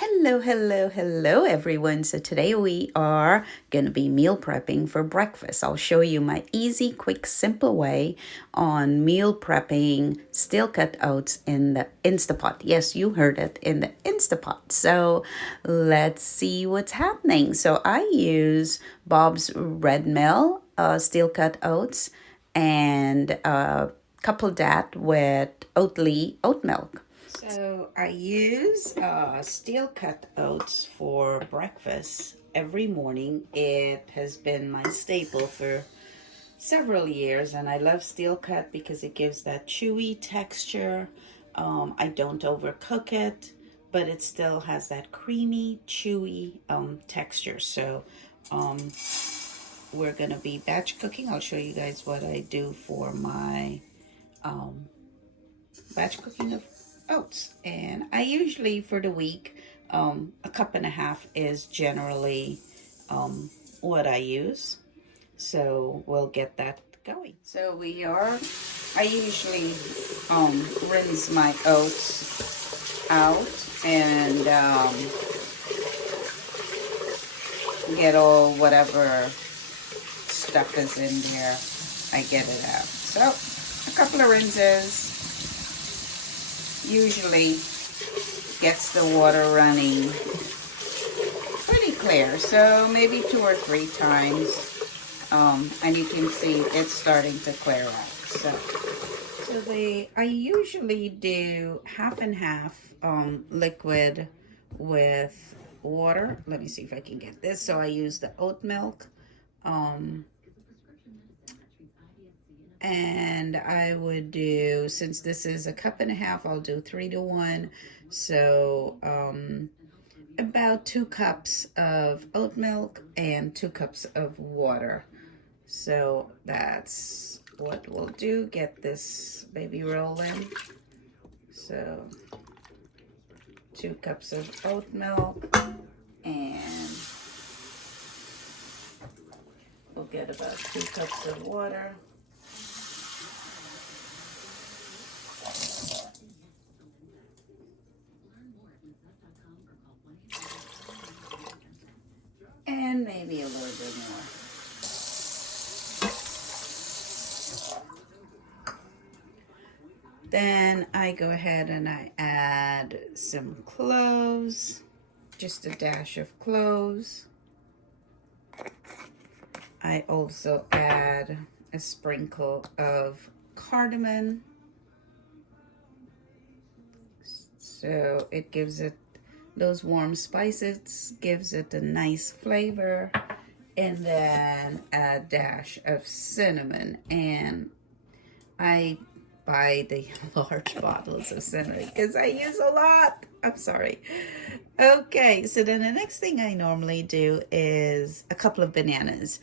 Hello everyone. So today we are going to be meal prepping for breakfast. I'll show you my easy, quick, simple way on meal prepping steel cut oats in the Instapot. Yes, you heard it, in the Instapot. So let's see what's happening. So I use Bob's Red Mill steel cut oats and couple that with oat milk. So I use steel cut oats for breakfast every morning. It has been my staple for several years, and I love steel cut because it gives that chewy texture. I don't overcook it, but it still has that creamy, chewy texture. So we're gonna be batch cooking. I'll show you guys what I do for my batch cooking of oats. And I usually, for the week, a cup and a half is generally what I use. So we'll get that going. I usually rinse my oats out and get all whatever stuff is in there. I get it out. So a couple of rinses usually gets the water running pretty clear, so maybe 2 or 3 times, and you can see it's starting to clear out. I usually do half and half liquid with water. Let me see if I can get this. So I use the oat milk, and I would do, since this is a cup and a half, I'll do 3 to 1. So about 2 cups of oat milk and 2 cups of water. So that's what we'll do. Get this baby rolling. So 2 cups of oat milk, and we'll get about 2 cups of water. And maybe a little bit more. Then I go ahead and I add some cloves, just a dash of cloves. I also add a sprinkle of cardamom. So it gives it, those warm spices gives it a nice flavor. And then a dash of cinnamon. And I buy the large bottles of cinnamon because I use a lot. I'm sorry. Okay, so then the next thing I normally do is a couple of bananas.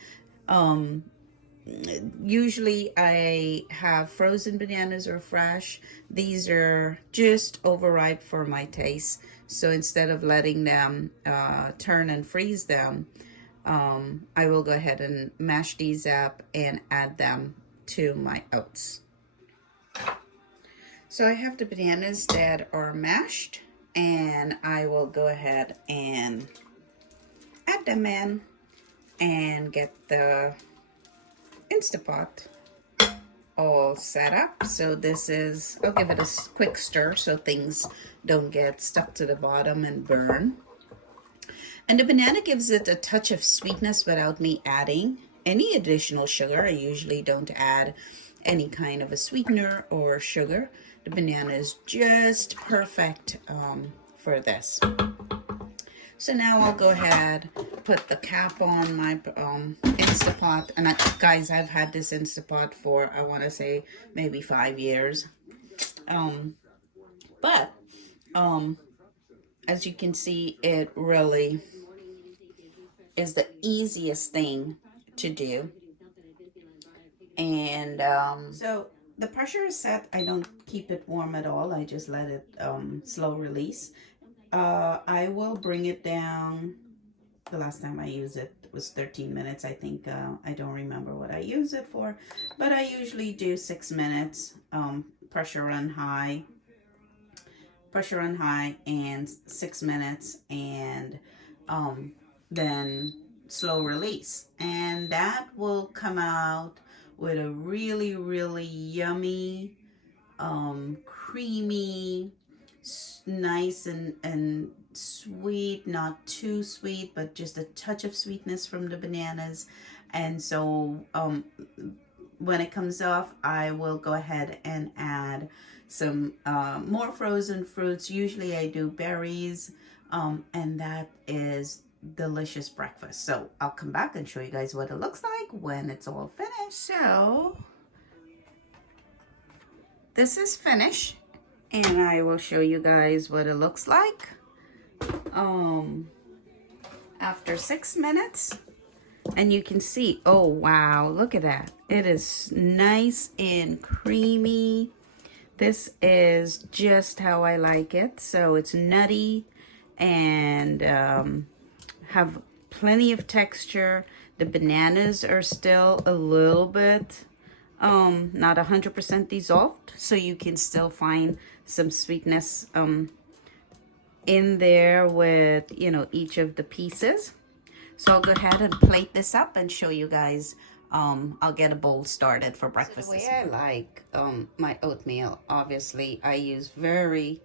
Usually I have frozen bananas or fresh. These are just overripe for my taste. So instead of letting them turn and freeze them, I will go ahead and mash these up and add them to my oats. So I have the bananas that are mashed, and I will go ahead and add them in and get the Instapot all set up. So this is, I'll give it a quick stir so things don't get stuck to the bottom and burn. And the banana gives it a touch of sweetness without me adding any additional sugar. I usually don't add any kind of a sweetener or sugar. The banana is just perfect for this. So now I'll go ahead, put the cap on my Instapot. And guys, I've had this Instapot for, I want to say, maybe 5 years. But as you can see, it really is the easiest thing to do. And so the pressure is set. I don't keep it warm at all. I just let it slow release. I will bring it down. The last time I used it was 13 minutes. I think, I don't remember what I use it for, but I usually do 6 minutes, pressure on high, pressure on high, and 6 minutes, and then slow release. And that will come out with a really, really yummy, creamy, nice and sweet, not too sweet, but just a touch of sweetness from the bananas. And so when it comes off, I will go ahead and add some more frozen fruits. Usually I do berries, and that is delicious breakfast. So I'll come back and show you guys what it looks like when it's all finished. So this is finished, and I will show you guys what it looks like after 6 minutes. And you can see, oh wow, look at that. It is nice and creamy. This is just how I like it. So it's nutty and have plenty of texture. The bananas are still a little bit not 100% dissolved, so you can still find some sweetness in there with, you know, each of the pieces. So I'll go ahead and plate this up and show you guys. I'll get a bowl started for breakfast. So the way I like my oatmeal, obviously I use very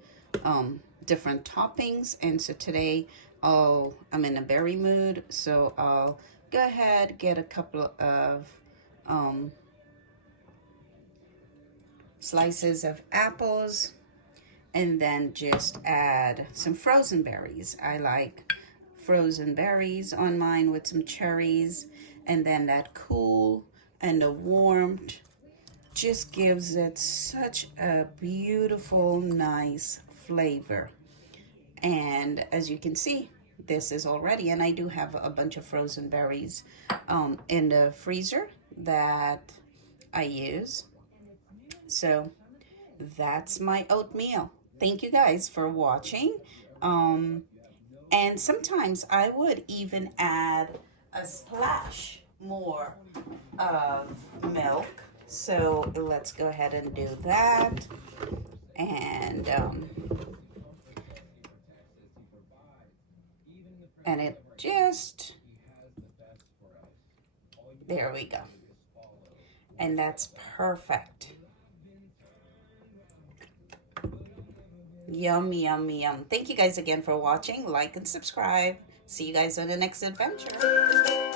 different toppings, and so today I'm in a berry mood, so I'll go ahead, get a couple of slices of apples, and then just add some frozen berries. I like frozen berries on mine with some cherries, and then that cool and the warmth just gives it such a beautiful, nice flavor. And as you can see, this is already, and I do have a bunch of frozen berries in the freezer that I use. So that's my oatmeal. Thank you guys for watching. And sometimes I would even add a splash more of milk. So let's go ahead and do that. And it just, there we go. And that's perfect. Yum, yum, yum. Thank you guys again for watching. Like and subscribe. See you guys on the next adventure.